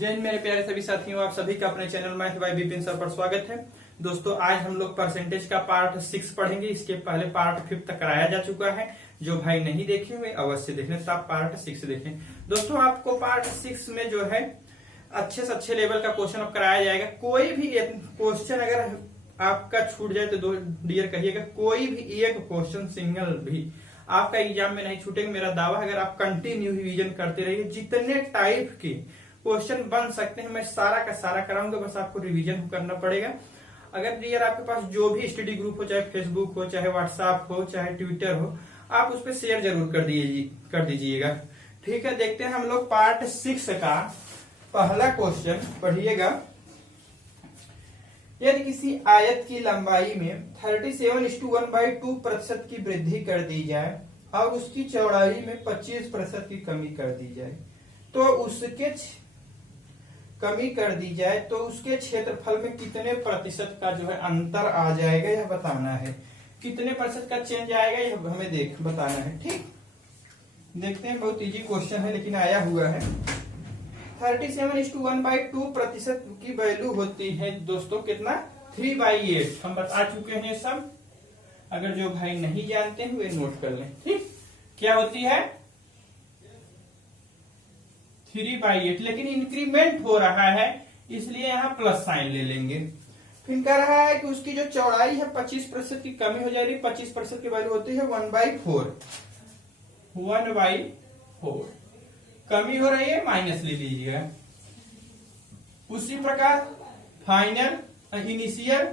जय हिंद मेरे प्यारे सभी साथियों, आप सभी का अपने channel math bye Vipin sir पर स्वागत है। दोस्तों आज हम लोग परसेंटेज का पार्ट 6 पढ़ेंगे। इसके पहले पार्ट 5 तक कराया जा चुका है। जो भाई नहीं देखे हुए अवश्य देख लें, तो आप पार्ट 6 देखें। दोस्तों आपको पार्ट 6 में जो है अच्छे से अच्छे लेवल का क्वेश्चन अब कराया जाएगा। कोई भी क्वेश्चन अगर आपका छूट जाए तो डियर कहिएगा, कोई भी एक क्वेश्चन सिंगल भी आपका एग्जाम में नहीं छूटेगा। मेरा दावा, अगर आप कंटिन्यू रिवीजन करते रहिए, जितने टाइप के क्वेश्चन बन सकते हैं मैं सारा का सारा कराऊंगा, बस आपको रिवीजन करना पड़ेगा। अगर डियर आपके पास जो भी स्टडी ग्रुप हो, चाहे फेसबुक हो, चाहे व्हाट्सएप हो, चाहे ट्विटर हो, आप उस पर शेयर जरूर कर दीजिएगा। ठीक है, देखते हैं हम लोग पार्ट 6 का पहला क्वेश्चन पढ़िएगा। यदि किसी आयत की लंबाई में 37:1/2% की वृद्धि कर दी जाए और उसकी चौड़ाई में 25% की कमी कर दी जाए तो उसके क्षेत्रफल में कितने प्रतिशत का जो है अंतर आ जाएगा, यह बताना है। कितने प्रतिशत का चेंज आएगा यह हमें बताना है। ठीक, देखते हैं। बहुत इजी क्वेश्चन है लेकिन आया हुआ है। 37:1/2% की वैल्यू होती है दोस्तों कितना, 3/8। हम बता चुके हैं सब, अगर जो भाई नहीं जानते हैं वे नोट कर लें। ठीक, क्या होती है 3/8, लेकिन इंक्रीमेंट हो रहा है इसलिए यहाँ प्लस साइन ले लेंगे। फिर कह रहा है कि उसकी जो चौड़ाई है 25% की कमी हो जाएगी। 25% की वैल्यू होती है 1/4। 1/4 कमी हो रही है, माइनस ले लीजिएगा। उसी प्रकार फाइनल, इनिशियल,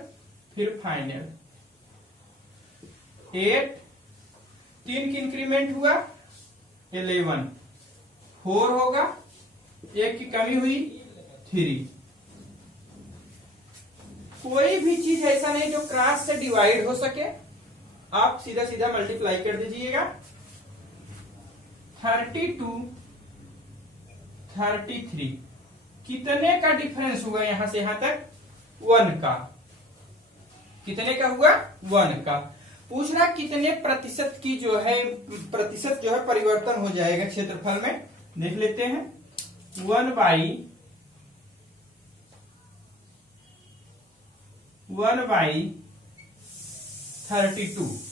फिर फाइनल। 8, 3 की इंक्रीमेंट हुआ 11, 4 होगा, 1 की कमी हुई 3। कोई भी चीज ऐसा नहीं जो क्रॉस से डिवाइड हो सके, आप सीधा सीधा मल्टीप्लाई कर दीजिएगा। 32, 33 कितने का डिफरेंस हुआ यहां से यहां तक, 1 का। कितने का हुआ, 1 का। पूछ रहा कितने प्रतिशत की जो है परिवर्तन हो जाएगा क्षेत्रफल में। देख लेते हैं। 1/32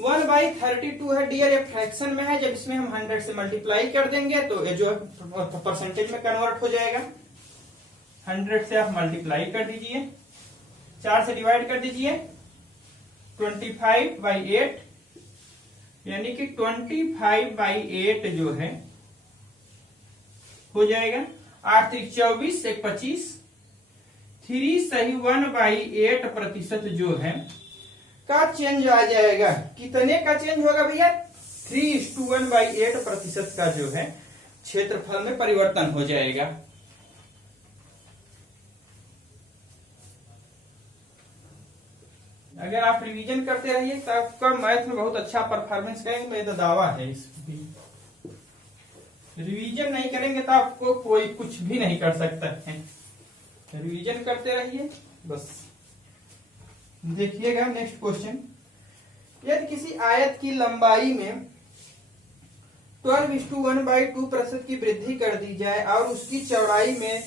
1/32 है डियर, ये फ्रैक्शन में है। जब इसमें हम 100 से मल्टीप्लाई कर देंगे तो ये जो परसेंटेज में कन्वर्ट हो जाएगा। 100 से आप मल्टीप्लाई कर दीजिए, 4 से डिवाइड कर दीजिए, 25/8 यानी कि 25/8 जो है हो जाएगा। 8 × 24, 1 25, 3 सही 1/8% जो है का चेंज आ जाएगा। कितने का चेंज होगा भैया, 3:1/8% का जो है क्षेत्रफल में परिवर्तन हो जाएगा। अगर आप रिवीजन करते रहिए तो आपका मैथ में बहुत अच्छा परफॉर्मेंस करेंगे, मेरा दावा है। इस रिवीजन नहीं करेंगे तो आपको कोई कुछ भी नहीं कर सकता है। रिवीजन करते रहिए बस। देखिएगा नेक्स्ट क्वेश्चन। यदि किसी आयत की लंबाई में 12:1/2% की वृद्धि कर दी जाए और उसकी चौड़ाई में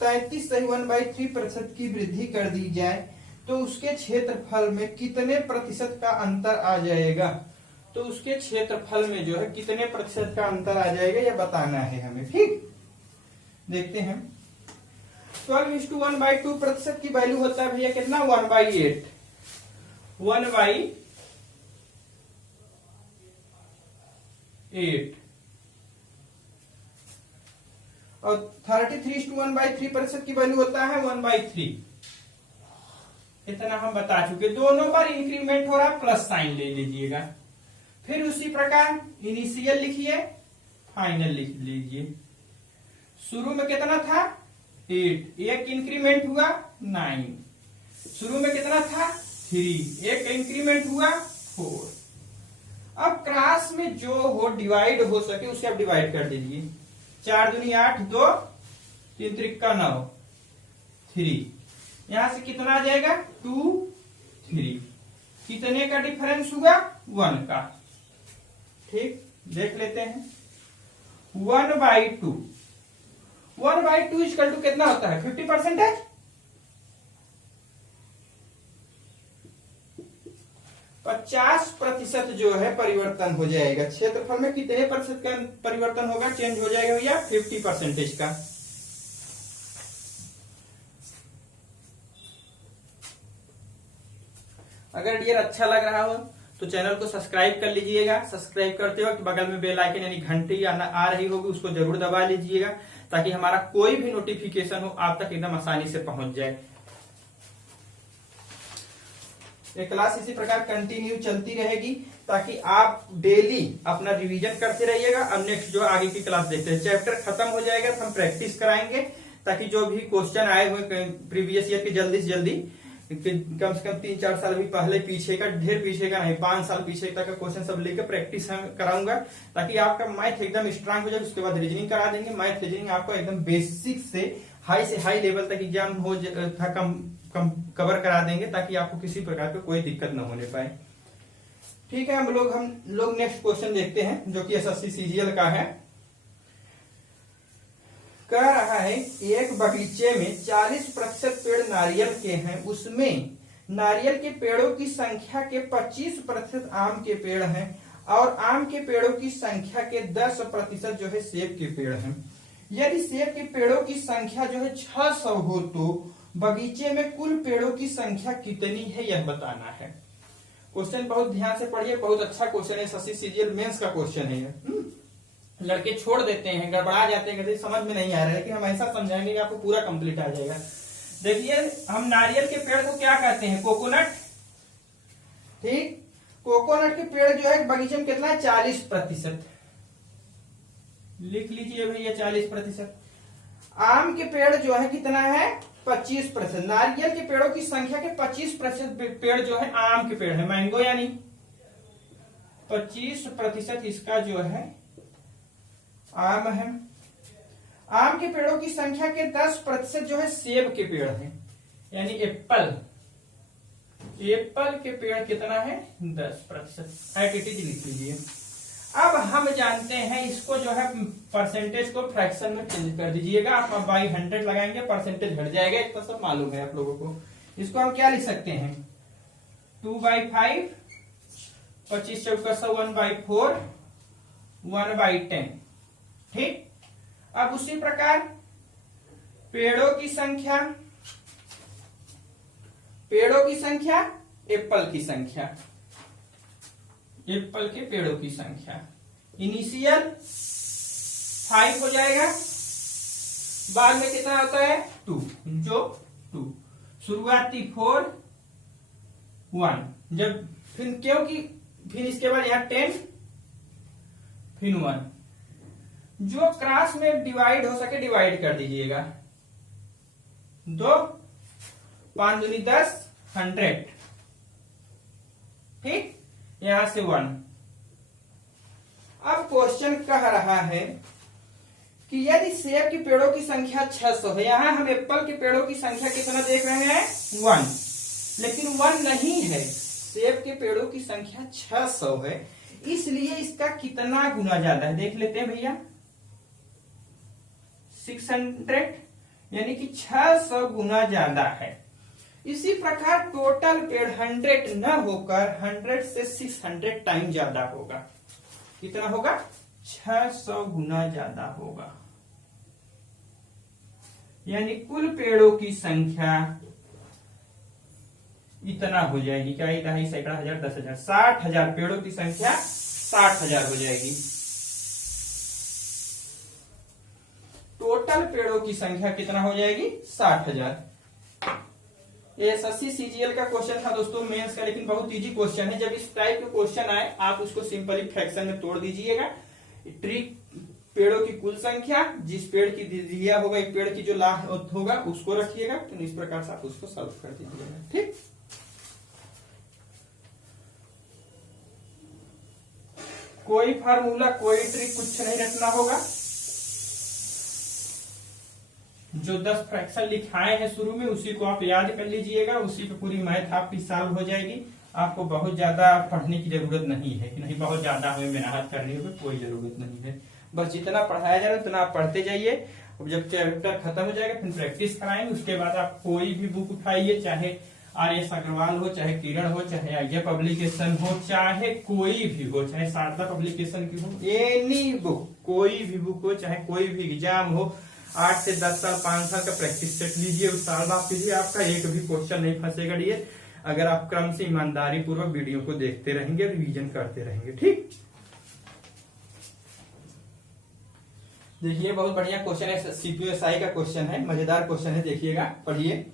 33:1/3% की वृद्धि कर दी जाए तो उसके क्षेत्रफल में कितने प्रतिशत का अंतर आ जाएगा। तो उसके क्षेत्रफल में जो है कितने प्रतिशत का अंतर आ जाएगा यह बताना है हमें। ठीक, देखते हैं। 12:1/2% की वैल्यू होता है भैया कितना, 1/8। 1/8 और 33:1/3% की वैल्यू होता है 1/3। इतना हम बता चुके। दोनों बार इंक्रीमेंट हो रहा, प्लस साइन ले लीजिएगा। फिर उसी प्रकार इनिशियल लिखिए, फाइनल लिख लीजिए। शुरू में कितना था 8, 1 इंक्रीमेंट हुआ 9। शुरू में कितना था 3, 1 इंक्रीमेंट हुआ 4। अब क्रॉस में जो हो डिवाइड हो सके उसे आप डिवाइड कर दीजिए। 4 दूनी 8, 2 3 त्रिका 9, 3। यहां से कितना आ जाएगा 2, 3। कितने का डिफरेंस हुआ, 1 का। ठीक, देख लेते हैं। 1/2 1/2 इक्वल टू कितना होता है 50%। 50% जो है परिवर्तन हो जाएगा। क्षेत्रफल में कितने प्रतिशत का परिवर्तन होगा, चेंज हो जाएगा भैया 50% का। अगर डियर अच्छा लग रहा हो तो चैनल को सब्सक्राइब कर लीजिएगा। सब्सक्राइब करते वक्त बगल में बेल आइकन यानी घंटी आ रही होगी, उसको जरूर दबा लीजिएगा ताकि हमारा कोई भी नोटिफिकेशन हो आप तक एकदम आसानी से पहुंच जाए। ये क्लास इसी प्रकार कंटिन्यू चलती रहेगी ताकि आप डेली अपना रिवीजन करते रहिएगा। अब नेक्स्ट जो आगे की क्लास देखते हैं, चैप्टर खत्म हो जाएगा तो हम प्रैक्टिस कराएंगे ताकि जो भी क्वेश्चन आए हुए प्रीवियस ईयर के जल्दी से जल्दी, कम से कम 3-4 साल भी पहले पीछे का, ढेर पीछे का नहीं, 5 साल पीछे तक का क्वेश्चन सब लेकर प्रैक्टिस कराऊंगा ताकि आपका मैथ एकदम स्ट्रांग हो जाए। उसके बाद रीजनिंग करा देंगे। मैथ रीजनिंग आपको एकदम बेसिक से हाई लेवल तक एग्जाम हो था कवर करा देंगे ताकि आपको किसी प्रकार का कोई दिक्कत न होने पाए। ठीक है, हम लोग नेक्स्ट क्वेश्चन देखते हैं जो कि एसएससी सीजीएल का है। कह रहा है एक बगीचे में 40% पेड़ नारियल के हैं, उसमें नारियल के पेड़ों की संख्या के 25% आम के पेड़ हैं और आम के पेड़ों की संख्या के 10% जो है सेब के पेड़ हैं। यदि सेब के पेड़ों की संख्या जो है 600 हो तो बगीचे में कुल पेड़ों की संख्या कितनी है यह बताना है। क्वेश्चन बहुत ध्यान से पढ़िए, बहुत अच्छा क्वेश्चन है, एसएससी सीजीएल मेंस का क्वेश्चन है ये। लड़के छोड़ देते हैं, गड़बड़ा जाते हैं, कहते समझ में नहीं आ रहा है, लेकिन हम ऐसा समझाएंगे कि आपको पूरा कंप्लीट आ जाएगा। देखिए, हम नारियल के पेड़ को क्या कहते हैं, कोकोनट। ठीक, कोकोनट के पेड़ जो है बगीचे में कितना है 40%, लिख लीजिए भैया 40%। आम के पेड़ जो है कितना है 25%। नारियल के पेड़ों की संख्या के 25% पेड़ जो है आम के पेड़ है, मैंगो यानी 25% इसका जो है आम है। आम के पेड़ों की संख्या के 10% जो है सेब के पेड़ है यानी एप्पल। एप्पल के पेड़ कितना है 10%। एटीटी लिख लीजिए। अब हम जानते हैं इसको जो है परसेंटेज को फ्रैक्शन में चेंज कर दीजिएगा। आप बाई 100 लगाएंगे परसेंटेज घट जाएगा, इतना सब मालूम है आप लोगों को। इसको हम क्या लिख सकते हैं 2/5, 25 चौका 1/4, 1/10। ठीक, अब उसी प्रकार पेड़ों की संख्या एप्पल की संख्या, एप्पल के पेड़ों की संख्या इनिशियल 5 हो जाएगा, बाद में कितना होता है 2, जो 2 शुरुआती 4, 1, जब फिर क्योंकि फिर इसके बाद यहां 10, फिर 1, जो क्रॉस में डिवाइड हो सके डिवाइड कर दीजिएगा। 2, 5 दूनी 10, 100। ठीक, यहां से 1। अब क्वेश्चन कह रहा है कि यदि सेब के पेड़ों की संख्या 600 है, यहां हम एप्पल के पेड़ों की संख्या कितना देख रहे हैं 1, लेकिन 1 नहीं है, सेब के पेड़ों की संख्या 600 है, इसलिए इसका कितना गुना ज्यादा है देख लेते हैं भैया। 600 यानी कि 600 गुना ज्यादा है। इसी प्रकार टोटल पेड़ 100 न होकर 100 से 600 टाइम ज्यादा होगा। कितना होगा 600 गुना ज्यादा होगा, यानी कुल पेड़ों की संख्या इतना हो जाएगी। क्या 2.5 सैकड़ा हजार 10,000 60,000 पेड़ों की संख्या 60,000 हो जाएगी। टोटल पेड़ों की संख्या कितना हो जाएगी 60,000। ये एसएससी सीजीएल का क्वेश्चन था दोस्तों, मेंस का, लेकिन बहुत इजी क्वेश्चन है। जब इस टाइप के क्वेश्चन आए आप उसको सिंपली फ्रैक्शन में तोड़ दीजिएगा। ट्री पेड़ों की कुल संख्या, जिस पेड़ की दिया होगा एक पेड़ की जो लास्ट होगा उसको रखिएगा, तो इस प्रकार से आप उसको सॉल्व कर दीजिएगा। ठीक, कोई फार्मूला कोई ट्रिक कुछ नहीं रखना होगा। जो 10 फ्रैक्शन लिखाए हैं शुरू में उसी को आप याद कर लीजिएगा, उसी पे पूरी मैथ आपकी सॉल्व हो जाएगी। आपको बहुत ज्यादा पढ़ने की जरूरत नहीं है कि नहीं बहुत ज्यादा हमें मेहनत करनी होगी, कोई जरूरत नहीं है। बस जितना पढ़ाया जा रहा है उतना आप पढ़ते जाइए। अब जब चैप्टर खत्म हो जाएगा फिर प्रैक्टिस कराएंगे। उसके बाद आप कोई भी बुक उठाइए, चाहे आर एस अग्रवाल हो, चाहे किरण हो, चाहे आइडिया पब्लिकेशन हो, चाहे कोई भी हो, चाहे शारदा पब्लिकेशन की हो, एनी बुक, कोई भी बुक हो, चाहे कोई भी एग्जाम हो, 8 से 10 साल 5 साल का प्रैक्टिस सेट लीजिए, उस साल आप कीजिए, आपका एक भी क्वेश्चन नहीं फंसेगा डियर, अगर आप क्रम से ईमानदारी पूर्वक वीडियो को देखते रहेंगे, रिवीजन करते रहेंगे। ठीक, देखिए बहुत बढ़िया क्वेश्चन है, सीपीएसआई का क्वेश्चन है, मजेदार क्वेश्चन है, देखिएगा, पढ़िए।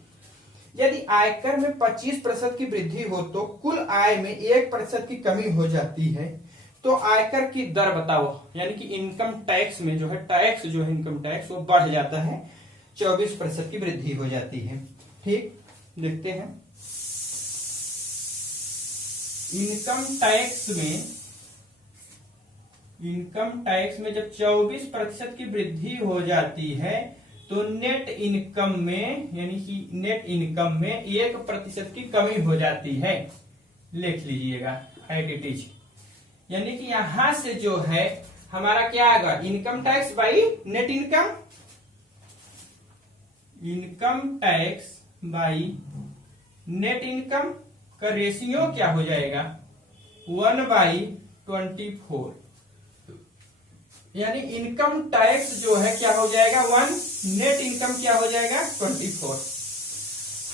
यदि आयकर में 25% की वृद्धि हो तो कुल आय में 1% की कमी हो जाती है, तो आयकर की दर बताओ। यानी कि इनकम टैक्स में जो है, टैक्स जो है इनकम टैक्स वो बढ़ जाता है, 24% की वृद्धि हो जाती है। ठीक, देखते हैं। इनकम टैक्स में जब 24% की वृद्धि हो जाती है तो नेट इनकम में, यानी कि नेट इनकम में 1% की कमी हो जाती है। लिख लीजिएगा, एट इट इज। यानी कि यहां से जो है हमारा क्या आएगा, income tax by net income, income tax by net income का रेशियो क्या हो जाएगा, 1/24। यानी इनकम टैक्स जो है क्या हो जाएगा 1, नेट इनकम क्या हो जाएगा 24।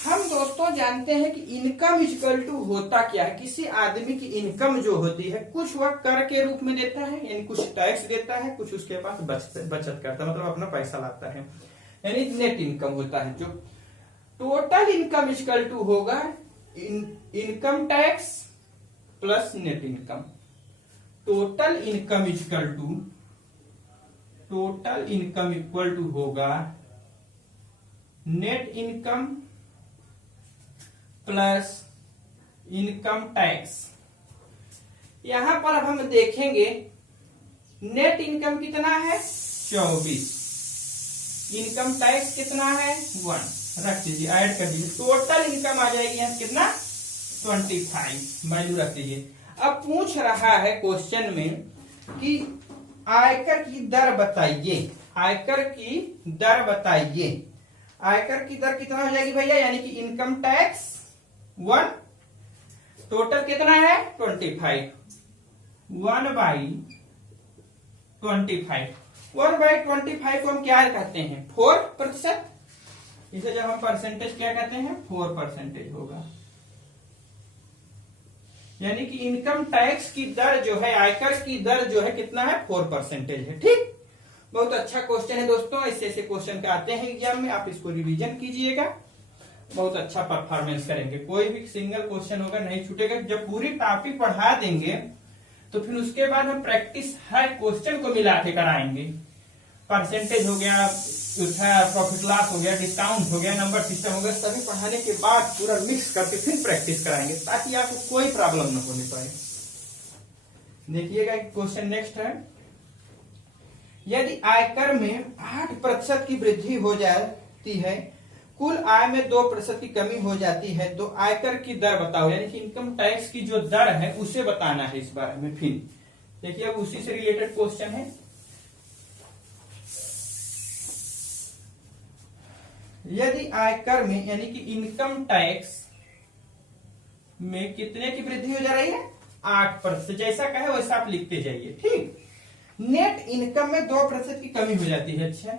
हम दोस्तों जानते हैं कि इनकम इक्वल टू होता क्या है, किसी आदमी की इनकम जो होती है कुछ वह कर के रूप में देता है, यानी कुछ टैक्स देता है, कुछ उसके पास बचत करता है, मतलब अपना पैसा लाता है, यानी नेट इनकम होता है। जो टोटल इनकम इक्वल टू होगा income tax plus net income. Total income equal to होगा net income plus income tax. यहां पर अब हम देखेंगे नेट इनकम कितना है 24, इनकम टैक्स कितना है 1, रख दीजिए, ऐड कर दीजिए, टोटल इनकम आ जाएगी यहां कितना 25, वैल्यू रख दीजिए। अब पूछ रहा है क्वेश्चन में कि आयकर की दर बताइए, आयकर की दर बताइए। आयकर की दर कितना हो जाएगी भैया, यानी कि इनकम टैक्स 1, टोटल कितना है 25, 1/25, 1/25 को हम क्या कहते हैं 4%, इसे जब हम परसेंटेज क्या कहते हैं 4% होगा। यानी कि इनकम टैक्स की दर जो है, आयकर की दर जो है कितना है 4% है। ठीक, बहुत अच्छा क्वेश्चन है दोस्तों, ऐसे ऐसे क्वेश्चन का आते हैं एग्जाम में, आप इसको रिवीजन कीजिएगा, बहुत अच्छा परफॉर्मेंस करेंगे, कोई भी सिंगल क्वेश्चन होगा नहीं छूटेगा। जब पूरी टॉपिक पढ़ा देंगे तो फिर उसके बाद हम प्रैक्टिस हर क्वेश्चन को मिला के कराएंगे, परसेंटेज हो गया, प्रॉफिट लॉस हो गया, डिस्काउंट हो गया, नंबर सिस्टम हो गया, सभी पढ़ाने के बाद पूरा मिक्स करके फिर प्रैक्टिस कराएंगे ताकि आपको कोई प्रॉब्लम न होने पाए। देखिएगा क्वेश्चन नेक्स्ट है, यदि आयकर में 8% की वृद्धि हो जाती है, कुल आय में 2% की कमी हो जाती है, तो आयकर की दर बताओ। यानी कि इनकम टैक्स की जो दर है उसे बताना है इस बारे में। फिर देखिए अब उसी से रिलेटेड क्वेश्चन है, यदि आयकर में यानी कि इनकम टैक्स में कितने की वृद्धि हो जा रही है 8%, जैसा कहे वैसा आप लिखते जाइए। ठीक, नेट इनकम में 2% की कमी हो जाती है। अच्छा,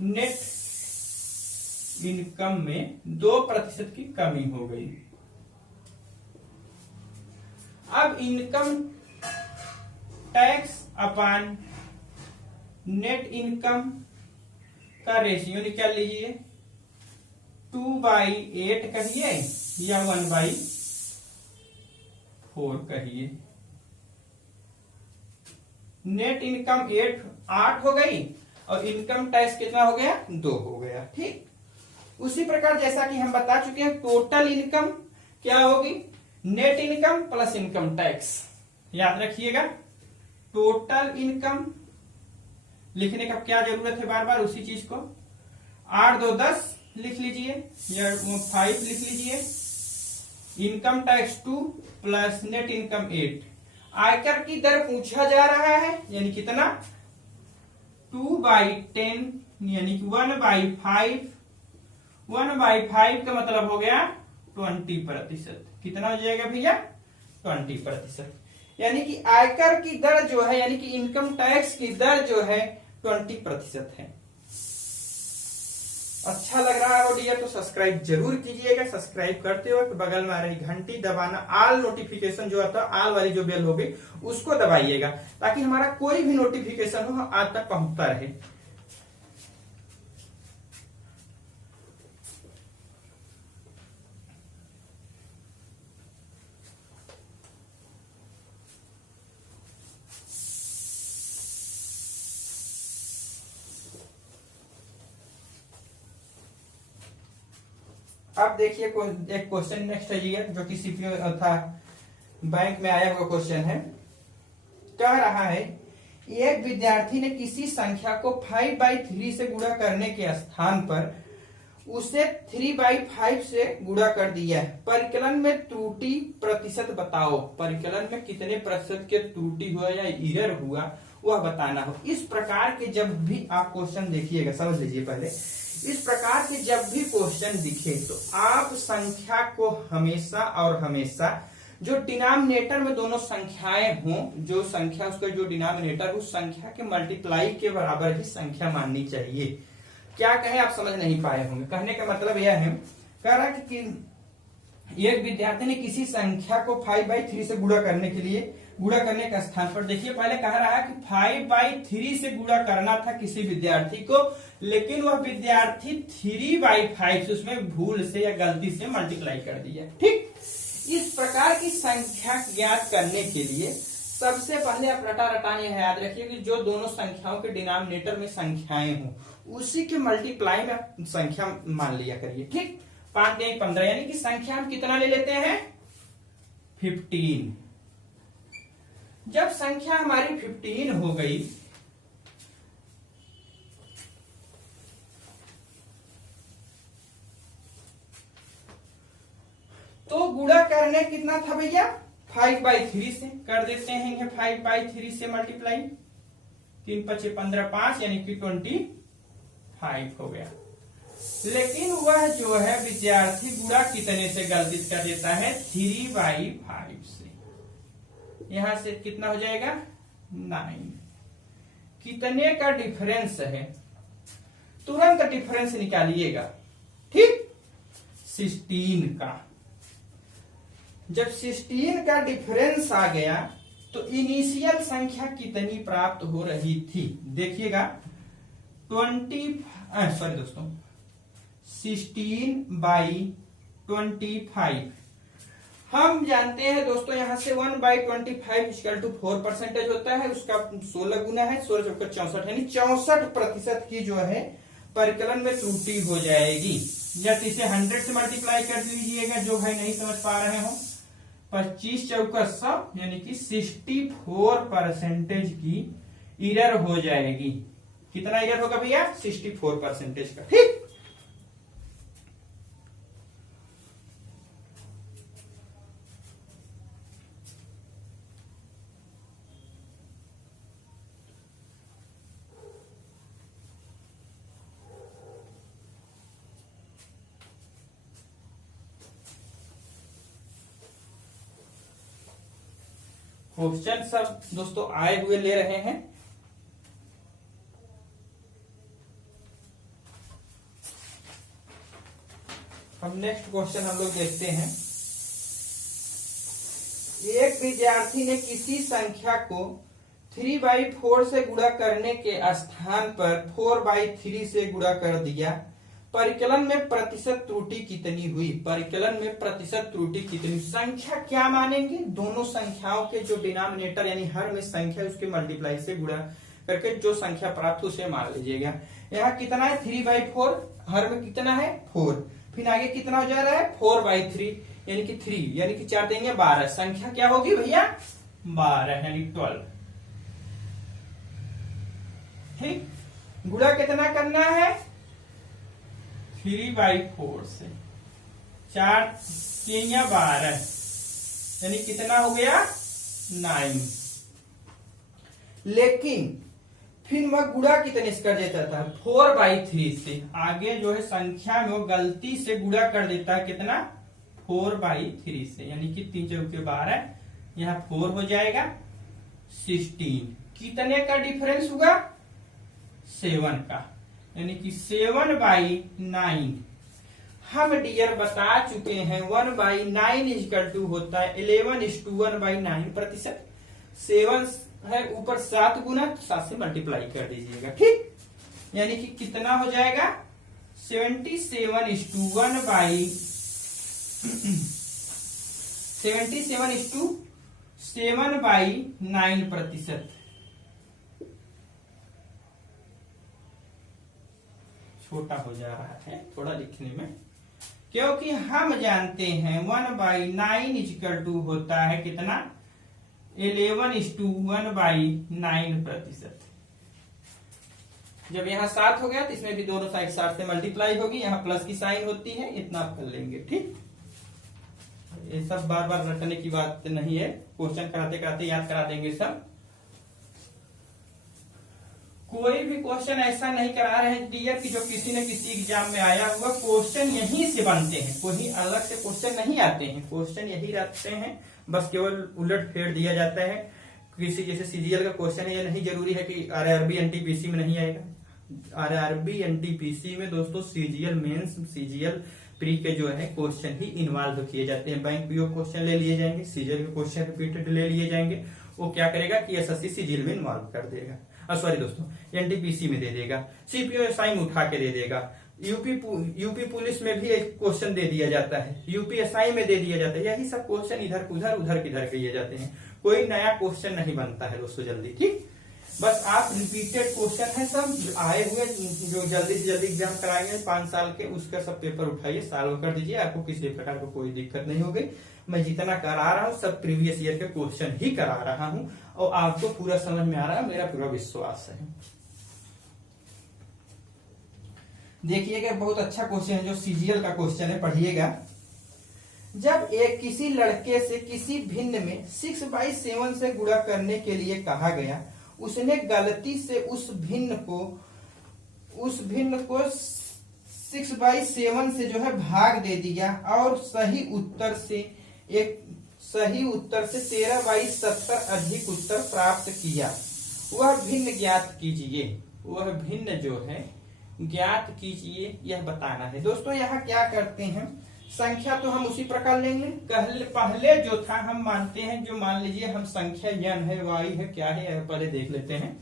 नेट इनकम में 2% की कमी हो गई। अब इनकम टैक्स अपान नेट इनकम का रेशियो निकाल लीजिए, 2/8 कहिए या 1/4 कहिए। नेट इनकम 8 हो गई और इनकम टैक्स कितना हो गया 2 हो गया। ठीक, उसी प्रकार जैसा कि हम बता चुके हैं टोटल इनकम क्या होगी net income plus income tax. याद रखिएगा, टोटल इनकम लिखने का क्या जरूरत है, बार बार उसी चीज को 8 2 10 लिख लीजिए या 5 लिख लीजिए, income tax 2 plus net income 8। आयकर की दर पूछा जा रहा है, यानी कितना 2/10 यानी कि 1/5, 1/5 का मतलब हो गया 20%। कितना हो जाएगा भैया? 20%। यानी कि आयकर की दर जो है, यानी कि इनकम टैक्स की दर जो है 20% है। अच्छा लग रहा है ऑडियो तो सब्सक्राइब जरूर कीजिएगा। सब्सक्राइब करते हो तो बगल में आ रही घंटी दबाना, ऑल नोटिफिकेशन जो आता है, ऑल वाली जो बेल होगी उसको दबाइएगा, ताकि हमारा कोई भी नोटिफिकेशन हो आज तक पहुंचता रहे। अब देखिए एक क्वेश्चन नेक्स्ट है ये, जो कि सीपीओ था बैंक में आया हुआ क्वेश्चन है। कह रहा है एक विद्यार्थी ने किसी संख्या को 5/3 से गुणा करने के स्थान पर उसे 3/5 से गुणा कर दिया है। परिकलन में त्रुटि प्रतिशत बताओ। परिकलन में कितने प्रतिशत के त्रुटि हुआ या एरर हुआ वह बताना हो। इस प्रकार के जब भी आप क्वेश्चन देखिएगा, समझ लीजिए पहले, इस प्रकार के जब भी क्वेश्चन दिखे तो आप संख्या को हमेशा और हमेशा जो डिनोमिनेटर में दोनों संख्याएं हों, जो संख्या उसका जो डिनोमिनेटर उस संख्या के मल्टीप्लाई के बराबर ही संख्या माननी चाहिए। क्या कहे आप समझ नहीं पाए होंगे। कहने का मतलब यह है, कह रहा है कि एक विद्यार्थी ने किसी संख्या को 5/3 से गुणा करने के लिए, गुणा करने के स्थान पर, देखिए पहले कह रहा है कि 5/3 से गुणा करना था किसी विद्यार्थी को, लेकिन वह विद्यार्थी 3/5 उसमें भूल से या गलती से मल्टीप्लाई कर दिया। ठीक, इस प्रकार की संख्या ज्ञात करने के लिए सबसे पहले आप रटा यह याद रखिए कि जो दोनों संख्याओं के डिनोमिनेटर में संख्याएं हों उसी के मल्टीप्लाई में संख्या मान लिया करिए। ठीक, 5 × 15, यानी कि संख्या हम कितना ले लेते हैं? 15। जब संख्या हमारी 15 हो गई तो गुणा करने कितना था भैया? 5/3 से कर देते हैं। 5/3 से मल्टीप्लाई, 3 × 5 = 15, 5 यानी कि 25 हो गया। लेकिन वह जो है विद्यार्थी गुणा कितने से गलती कर देता है? 3/5 से। यहां से कितना हो जाएगा? 9। कितने का डिफरेंस है? तुरंत डिफरेंस निकालिएगा। ठीक, 16 का। जब 16 का डिफरेंस आ गया तो इनिशियल संख्या कितनी प्राप्त हो रही थी? देखिएगा, 16/25। हम जानते हैं दोस्तों यहां से 1/25 = 4% होता है, उसका 16 गुना है, 16 × 64 यानी 64% की जो है परिकलन में त्रुटि हो जाएगी। जब इसे 100 से मल्टीप्लाई कर लीजिएगा, जो भाई नहीं समझ पा रहे हो, 25 × 100 यानी कि 64% की एरर हो जाएगी। कितना एरर होगा भैया? 64% का। ठीक, क्वेश्चन सब दोस्तों आए हुए ले रहे हैं। अब नेक्स्ट क्वेश्चन हम लोग देखते हैं। एक विद्यार्थी ने किसी संख्या को 3/4 से गुणा करने के स्थान पर 4/3 से गुणा कर दिया। परिकलन में प्रतिशत त्रुटि कितनी हुई? परिकलन में प्रतिशत त्रुटि कितनी? संख्या क्या मानेंगे? दोनों संख्याओं के जो डिनोमिनेटर यानी हर में संख्या उसके मल्टीप्लाई से गुणा करके जो संख्या प्राप्त हो उसे मान लीजिएगा। यहाँ कितना है? 3/4। हर में कितना है? 4। फिर आगे कितना हो जा रहा है? 4/3 यानी कि 3 यानी कि 4 देंगे 12। संख्या क्या होगी भैया? 12 यानी 12। ठीक, गुणा कितना करना है? 3/4 से। 4 × 12 यानी कितना हो गया? 9। लेकिन फिर वह गुणा कितने से कर देता था 4/3 से। आगे जो है संख्या में वो गलती से गुणा कर देता है कितना 4/3 से, यानी कि 3 चौके 12, यहाँ 4 हो जाएगा 16। कितने का डिफरेंस हुआ 7 का, यानी कि 7/9। हम डियर बता चुके हैं 1/9 इक्वल टू होता है 11:1/9%। 7 है ऊपर 7 गुना, तो 7 से मल्टीप्लाई कर दीजिएगा, ठीक। यानी कि कितना हो जाएगा 77/9%। छोटा हो जा रहा है थोड़ा लिखने में, क्योंकि हम जानते हैं 1/9 इक्वल टू होता है कितना 11:1/9%। जब यहाँ 7 हो गया तो इसमें भी दोनों साइड 7 से मल्टीप्लाई होगी, यहाँ प्लस की साइन होती है, इतना आप कर लेंगे, ठीक। ये सब बार बार रटने की बात नहीं है, क्वेश्चन कराते कराते याद करा देंगे सब। कोई भी क्वेश्चन ऐसा नहीं करा रहे हैं डियर कि जो किसी न किसी एग्जाम में आया हुआ। क्वेश्चन यहीं से बनते हैं, कोई अलग से क्वेश्चन नहीं आते हैं, क्वेश्चन यही रहते हैं, बस केवल उलट फेर दिया जाता है। किसी जैसे सीजीएल का क्वेश्चन है, ये नहीं जरूरी है कि आरआरबी एनटीपीसी में नहीं आएगा। आरआरबी एनटीपीसी में दोस्तों सीजीएल मेंस, सीजीएल प्री के जो है क्वेश्चन ही इन्वॉल्व किए जाते हैं। बैंक पीओ क्वेश्चन ले लिए जाएंगे, सीजीएल के क्वेश्चन रिपीटेड ले लिए जाएंगे। वो क्या करेगा कि एसएससी सीजीएल में इन्वॉल्व कर देगा, सॉरी दोस्तों एनटीपीसी में दे देगा, सीपीओ एसआई में उठा के दे देगा। यूपी पुलिस में भी एक क्वेश्चन दे दिया जाता है, यूपीएसआई में दे दिया जाता है। यही सब क्वेश्चन इधर उधर किधर किए जाते हैं, कोई नया क्वेश्चन नहीं बनता है दोस्तों जल्दी, ठीक। बस आप रिपीटेड क्वेश्चन है सब आए हुए जो जल्दी से जल्दी एग्जाम कराएंगे 5 साल के, उसका सब पेपर उठाइए, सॉल्व कर दीजिए, आपको किसी प्रकार को कोई दिक्कत नहीं होगी। मैं जितना करा रहा हूँ सब प्रीवियस ईयर के क्वेश्चन ही करा रहा हूँ, और आपको पूरा समझ में आ रहा है, मेरा पूरा विश्वास है। देखिएगा बहुत अच्छा क्वेश्चन है जो सीजीएल का क्वेश्चन है, पढ़िएगा। जब एक किसी लड़के से किसी भिन्न में 6/7 से गुणा करने के लिए कहा गया, उसने गलती से उस भिन्न को 6/7 से जो है भाग दे दिया और सही उत्तर से 13/70 अधिक उत्तर प्राप्त किया। वह भिन्न ज्ञात कीजिए, वह भिन्न जो है ज्ञात कीजिए, यह बताना है। दोस्तों यहाँ क्या करते हैं, संख्या तो हम उसी प्रकार लेंगे। पहले जो था हम मानते हैं, जो मान लीजिए हम संख्या n है, y है, क्या है, पहले देख लेते हैं।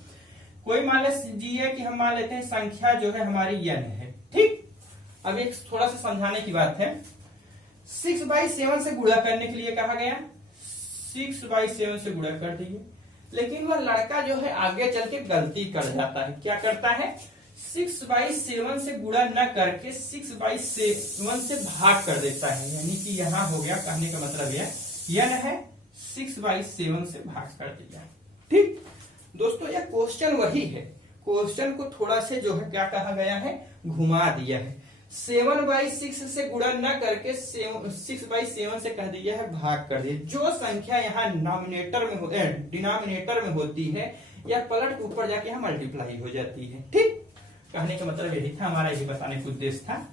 कोई मान लीजिए कि हम मान लेते हैं संख्या जो है हमारी n है, ठीक। अब एक थोड़ा सा समझाने की बात है। 6/7 से गुणा करने के लिए कहा गया, 6/7 से गुणा कर दीजिए, लेकिन वह लड़का जो है आगे चल के गलती कर जाता है। क्या करता है, 6/7 से गुणा न करके 6/7 से भाग कर देता है, यानी कि यहाँ हो गया, कहने का मतलब यह n है 6/7 से भाग कर दिया, ठीक। दोस्तों यह क्वेश्चन वही है, क्वेश्चन को थोड़ा से जो है क्या कहा गया है, घुमा दिया है। 7/6 से गुणा न करके 6/7 से कह दिया है भाग कर दिया। जो संख्या यहाँ डिनोमिनेटर में होती है, यह पलट के ऊपर जाके यहाँ मल्टीप्लाई हो जाती है, ठीक। कहने का मतलब यही था, हमारा यही बताने का उद्देश्य था।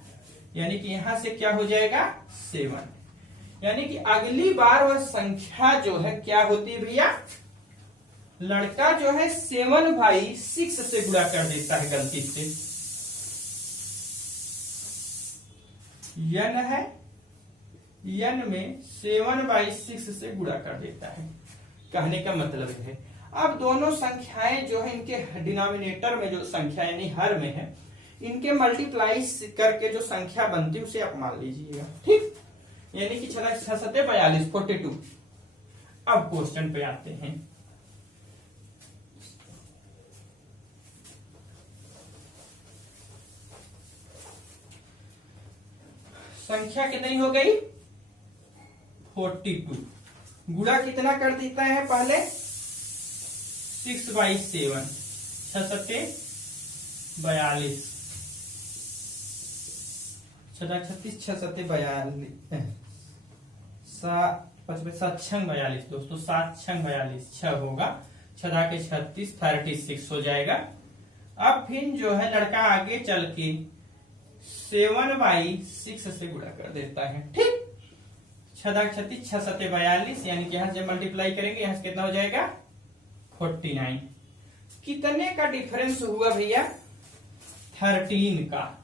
यानी कि यहां से क्या हो जाएगा 7, यानी कि अगली बार वह संख्या जो है क्या होती है भैया, लड़का जो है 7/6 से गुणा कर देता है गलती से। n है, n में 7/6 से गुणा कर देता है, कहने का मतलब है। अब दोनों संख्याएं जो है इनके डिनोमिनेटर में जो संख्या यानी हर में है, इनके मल्टीप्लाई करके जो संख्या बनती है उसे आप मान लीजिएगा, ठीक। यानी कि 6 7 42 42। अब क्वेश्चन पे आते हैं। संख्या कितनी हो गई 42। गुणा कितना कर देता है पहले 6/7, 6 7 42, 36 6 7 42, 7 6 42 दोस्तों, 7 6 42, 6 होगा, 6 के 36 36 हो जाएगा, अब फिर जो है लड़का आगे चल के 7/6 से गुणा कर देता है। ठीक, 6×36 6 7 42, यानी कि यहां से मल्टीप्लाई करेंगे, यहां से कितना हो जाएगा 49। कितने का डिफरेंस हुआ भैया? 13 का।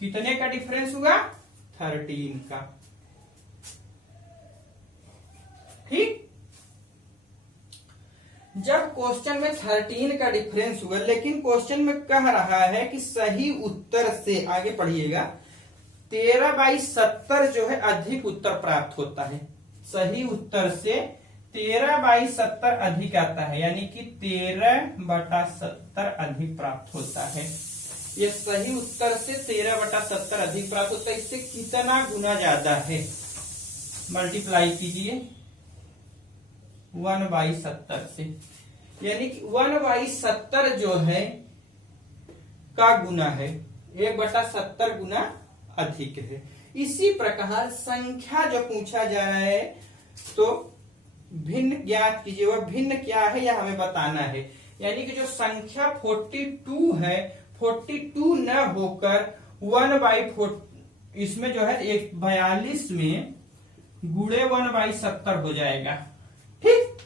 कितने का डिफरेंस हुआ? 13 का। ठीक, जब क्वेश्चन में 13 का डिफरेंस हुआ, लेकिन क्वेश्चन में कह रहा है कि सही उत्तर से, आगे पढ़िएगा, 13/70 जो है अधिक उत्तर प्राप्त होता है। सही उत्तर से 13/70 अधिक आता है, यानी कि 13/70 अधिक प्राप्त होता है। ये सही उत्तर से 13/70 अधिक प्राप्त होता है। इससे कितना गुना ज्यादा है? मल्टीप्लाई कीजिए 1/70 से, यानी कि 1/70 जो है का गुना है, 1/70 गुना अधिक है। इसी प्रकार संख्या जो पूछा जा रहा है तो भिन्न ज्ञात कीजिए। वह भिन्न क्या है यह हमें बताना है, यानी कि जो संख्या 42 है, 42 न होकर 1/4 इसमें जो है 42 में गुणे 1/70 हो जाएगा। ठीक,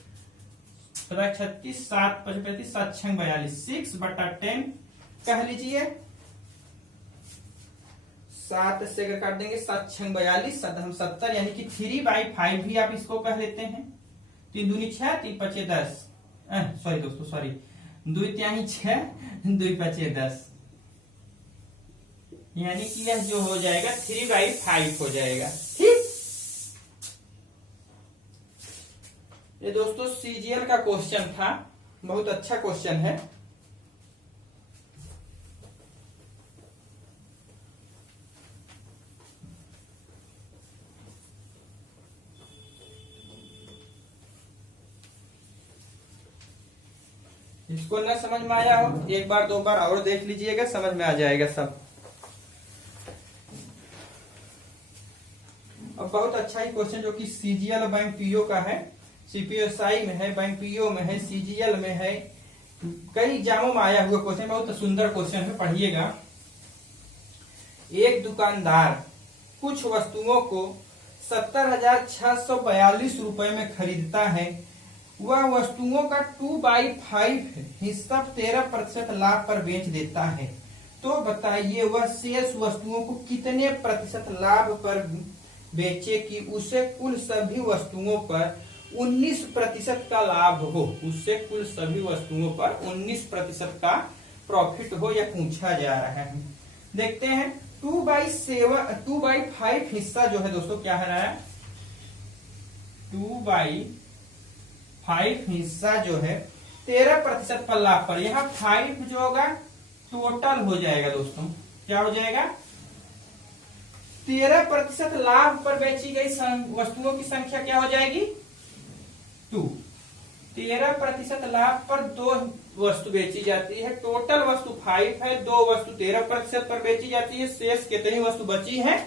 36 7 55 7 6 42, 6/10 कह लीजिए। 7 से अगर काट देंगे 7 6 42, 7 70, यानी कि 3/5 भी आप इसको कह लेते हैं। 3 दूनी 6, 3 पचे 10, सॉरी दोस्तों, सॉरी, 2 त्याही 6, 2 पचे 10, यानी कि यह जो हो जाएगा 3/5 हो जाएगा। ठीक, ये दोस्तों सीजीएल का क्वेश्चन था, बहुत अच्छा क्वेश्चन है। इसको न समझ में आया हो, एक बार दो बार और देख लीजिएगा, समझ में आ जाएगा सब। अब बहुत अच्छा ही क्वेश्चन जो कि सीजीएल बैंक पीओ का है, सीपीएसआई में है, बैंक पीओ में है, सीजीएल में है, कई एग्जामों में आया हुआ क्वेश्चन, बहुत सुंदर क्वेश्चन है, पढ़िएगा। एक दुकानदार कुछ वस्तुओं को 70,642 रुपए में खरीदता है। वह वस्तुओं का 2/5 हिस्सा 13% लाभ पर बेच देता है। तो बताइए वह शेष वस्तुओं को कितने प्रतिशत लाभ पर बेचे कि उसे कुल सभी वस्तुओं पर 19% का लाभ हो। उससे कुल सभी वस्तुओं पर 19% का प्रॉफिट हो, यह पूछा जा रहा है। देखते हैं 2/5 हिस्सा जो है दोस्तों क्या है, 2/5 हिस्सा जो है 13% पर लाभ पर, यहाँ 5 जो होगा टोटल हो जाएगा दोस्तों, क्या हो जाएगा 13% लाभ पर बेची गई वस्तुओं की संख्या क्या हो जाएगी 2। 13% लाभ पर 2 वस्तु बेची जाती है, टोटल वस्तु 5 है, 2 वस्तु 13% पर बेची जाती है, शेष कितनी वस्तु बची है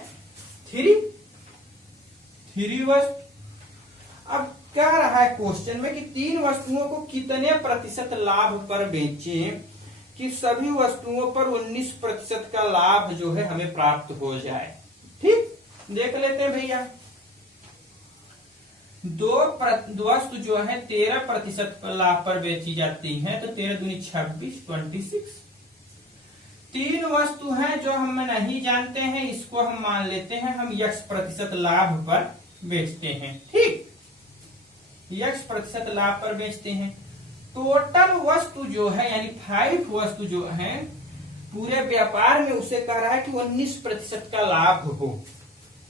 3 वस्तु। अब कह रहा है क्वेश्चन में कि 3 वस्तुओं को कितने प्रतिशत लाभ पर बेचें कि सभी वस्तुओं पर 19% का लाभ जो है हमें प्राप्त हो जाए। ठीक, देख लेते हैं भैया। 2 वस्तु जो है 13% लाभ पर बेची जाती है, तो 13 दूनी 26 26। 3 वस्तु हैं जो हम नहीं जानते हैं, इसको हम मान लेते हैं हम x% लाभ पर बेचते हैं। ठीक, x% लाभ पर बेचते हैं। टोटल वस्तु जो है यानी 5 वस्तु जो है पूरे व्यापार में उसे कह रहा है कि 19% का लाभ हो।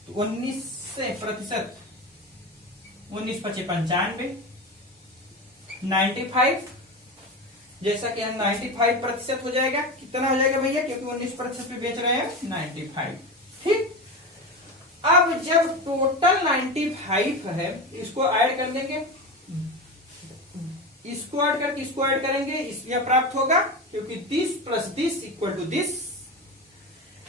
तो 19%, 19 पचे 95, 95, जैसा कि 95% हो जाएगा। कितना हो जाएगा भैया, क्योंकि 19% पे बेच रहे हैं 95। ठीक, अब जब टोटल 95 है, इसको ऐड कर देंगे, इसको ऐड करके इसको ऐड करेंगे, यह प्राप्त होगा, क्योंकि 30 + 30 = 30।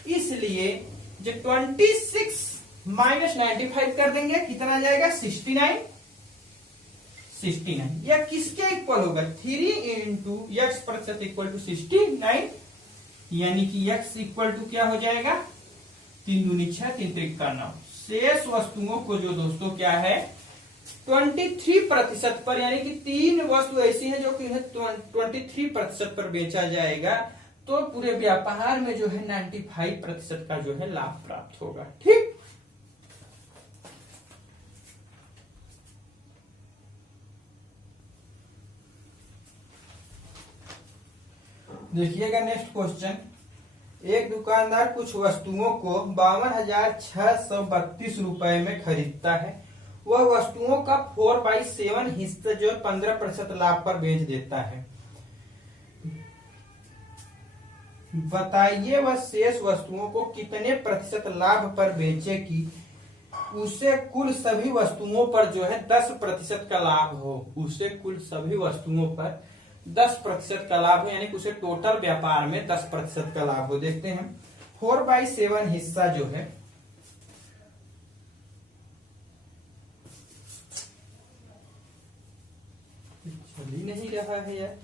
इसलिए जब 26 - 95 कर देंगे, कितना आ जाएगा 69। 69। यह किसके इक्वल होगा? 3 इंटू एक्स प्रतिशत इक्वल टू 69, यानी कि एक्स इक्वल टू क्या हो जाएगा? 3 दूनी 6, 3 त्रिक का 9। शेष वस्तुओं को जो दोस्तों क्या है 23% पर, यानी कि 3 वस्तु ऐसी हैं जो कि 23% पर बेचा जाएगा, तो पूरे व्यापार में जो है 95% का जो है लाभ प्राप्त होगा। ठीक, देखिएगा नेक्स्ट क्वेश्चन। एक दुकानदार कुछ वस्तुओं को 52,632 रुपए में खरीदता है। वह वस्तुओं का 4/7 हिस्सा जो 15% लाभ पर बेच देता है। बताइए वह शेष वस्तुओं को कितने प्रतिशत लाभ पर बेचे कि उसे कुल सभी वस्तुओं पर जो है 10% का लाभ हो। उसे कुल सभी वस्तुओं पर 10% का लाभ हो, यानी कि उसे टोटल व्यापार में 10% का लाभ हो। देखते हैं 4/7 हिस्सा जो है चल ही नहीं रहा है यार,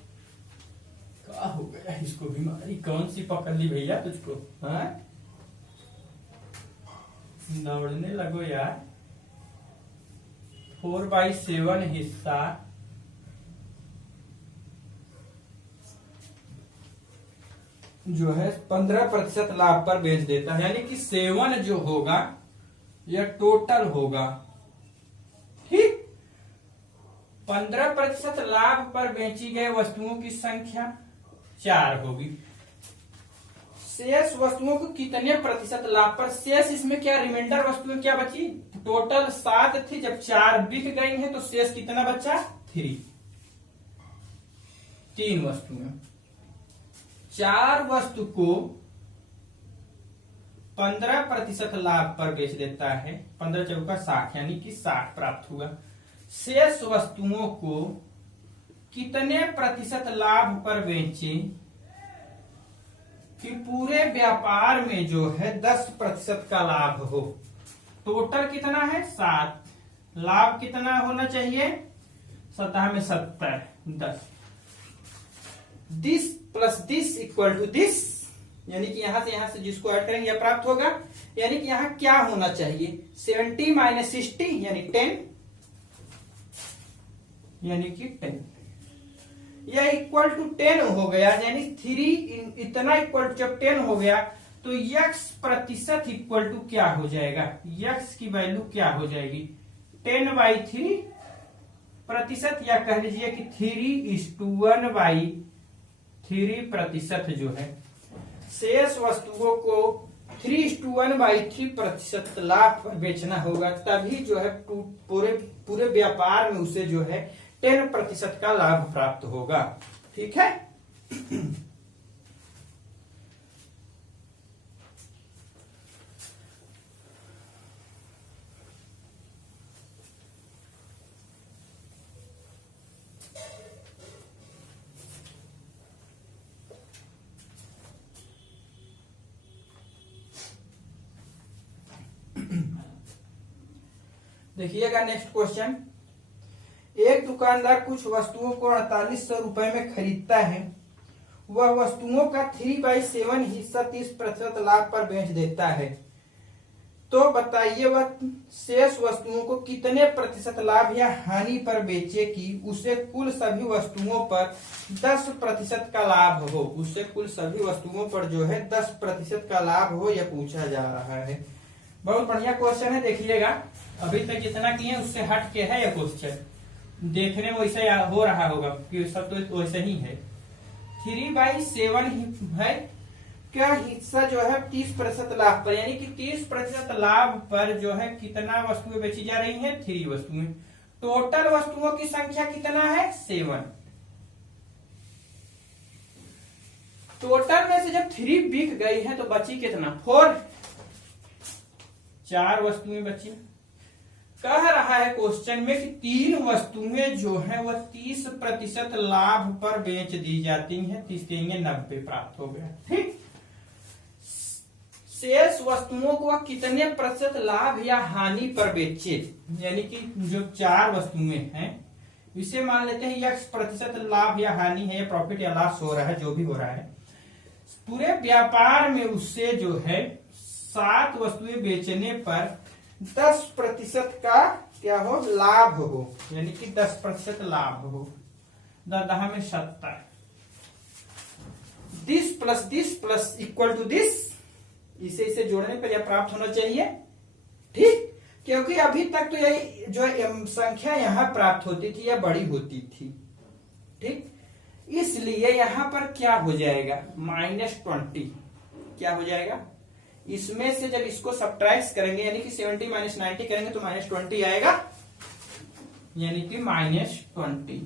क्या हो गया इसको? बीमारी कौन सी पकड़ ली भैया तुझको? हाँ, दौड़ने लगो यार। 4/7 हिस्सा जो है 15% लाभ पर बेच देता है, यानी कि 7 जो होगा यह टोटल होगा। ठीक, 15% लाभ पर बेची गई वस्तुओं की संख्या 4 होगी। शेष वस्तुओं को कितने प्रतिशत लाभ पर? शेष इसमें क्या रिमाइंडर वस्तुएं क्या बची? टोटल 7 थी, जब 4 बिक गई हैं तो शेष कितना बचा? 3 वस्तुएं। 4 वस्तु को 15% लाभ पर बेच देता है, 15 चौका 60, यानी कि 60 प्राप्त हुआ। शेष वस्तुओं को कितने प्रतिशत लाभ पर बेचे कि पूरे व्यापार में जो है 10% का लाभ हो। टोटल कितना है? 7। लाभ कितना होना चाहिए? 7 में 70, 10। This plus this equal to this, यानी कि यहां से जिसको ऐड करेंगे यह प्राप्त होगा। यानी कि यहां क्या होना चाहिए? 70 माइनस 60 यानी 10, यानी कि 10। यह इक्वल टू 10 हो गया, यानी 3 इतना इक्वल टू जब 10 हो गया तो x प्रतिशत इक्वल टू क्या हो जाएगा? x की वैल्यू क्या हो जाएगी? 10/3 प्रतिशत, या कह लीजिए कि 3:1/3 प्रतिशत जो है। शेष वस्तुओं को 3:1/3 प्रतिशत लाभ पर बेचना होगा, तभी जो है पूरे व्यापार में उसे जो है 10% का लाभ प्राप्त होगा। ठीक है। देखिएगा नेक्स्ट क्वेश्चन। एक दुकानदार कुछ वस्तुओं को 4800 रुपए में खरीदता है। वह वस्तुओं का 3/7 हिस्सा 30% लाभ पर बेच देता है। तो बताइए वह शेष वस्तुओं को कितने प्रतिशत लाभ या हानि पर बेचे कि उसे कुल सभी वस्तुओं पर 10% का लाभ हो। उसे कुल सभी वस्तुओं पर जो है 10% का लाभ हो, यह पूछा जा रहा है। बहुत बढ़िया क्वेश्चन है। देखिएगा अभी तक जितना किए उससे हट के है यह क्वेश्चन। देखने में वैसे हो रहा होगा कि सब तो वैसे ही है। 3/7 है क्या हिस्सा जो है 30% लाभ पर, यानी कि 30% लाभ पर जो है कितना वस्तुएं बेची जा रही हैं? 3 वस्तुएं। टोटल वस्तुओं की संख्या कितना है? 7। टोटल में से जब 3 बिक गई है तो बची कितना? 4। 4 वस्तुएं बची। कह रहा है क्वेश्चन में कि 3 वस्तुएं जो है वह 30% लाभ पर बेच दी जाती हैं। 30 90 प्राप्त हो गया। ठीक, शेष वस्तुओं को कितने प्रतिशत लाभ या हानि पर बेचे, यानी कि जो 4 वस्तुएं हैं इसे मान लेते हैं x प्रतिशत लाभ या हानि है, या प्रॉफिट या लॉस हो रहा है, जो भी हो रहा है। पूरे व्यापार में उससे जो है 7 वस्तुएं बेचने पर 10% का क्या हो, लाभ हो, यानी कि 10% लाभ हो। 10 में 70, this plus equal to this, इसे जोड़ने पर यह प्राप्त होना चाहिए। ठीक, क्योंकि अभी तक तो यही जो संख्या यहां प्राप्त होती थी या बड़ी होती थी। ठीक, इसलिए यहां पर क्या हो जाएगा, -20 क्या हो जाएगा, इसमें से जब इसको सब्ट्रैक्ट करेंगे यानी कि 70 - 90 करेंगे तो -20 आएगा, यानी कि -20,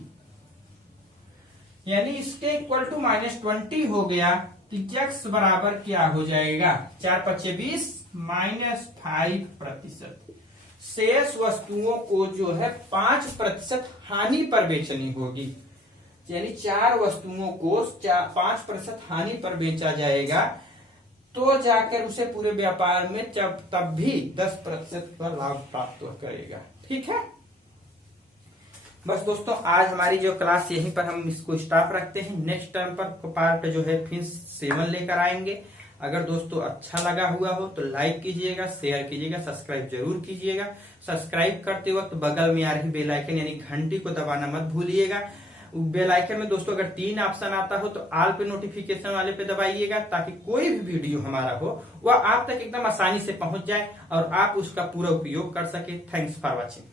यानी इसके इक्वल टू -20 हो गया। तो x बराबर क्या हो जाएगा, 4 × 5 = 20 -5%। शेष वस्तुओं को जो है 5% हानि पर बेचनी होगी, यानी 4 वस्तुओं को 5% हानि पर बेचा जाएगा, तो जाकर उसे पूरे व्यापार में तब भी 10% का लाभ प्राप्त करेगा। ठीक है, बस दोस्तों आज हमारी जो क्लास यहीं पर हम इसको स्टॉप रखते हैं। नेक्स्ट टाइम पर पार्ट जो है फिर 7 लेकर आएंगे। अगर दोस्तों अच्छा लगा हुआ हो तो लाइक कीजिएगा, शेयर कीजिएगा, सब्सक्राइब जरूर कीजिएगा। सब्सक्राइब करते वक्त बगल में आ रही बेल आइकन यानी घंटी को दबाना मत भूलिएगा। बेल आइकन में दोस्तों अगर 3 ऑप्शन आता हो तो ऑल पे नोटिफिकेशन वाले पे दबाइएगा, ताकि कोई भी वीडियो हमारा हो वह आप तक एकदम आसानी से पहुंच जाए और आप उसका पूरा उपयोग कर सके। Thanks for watching.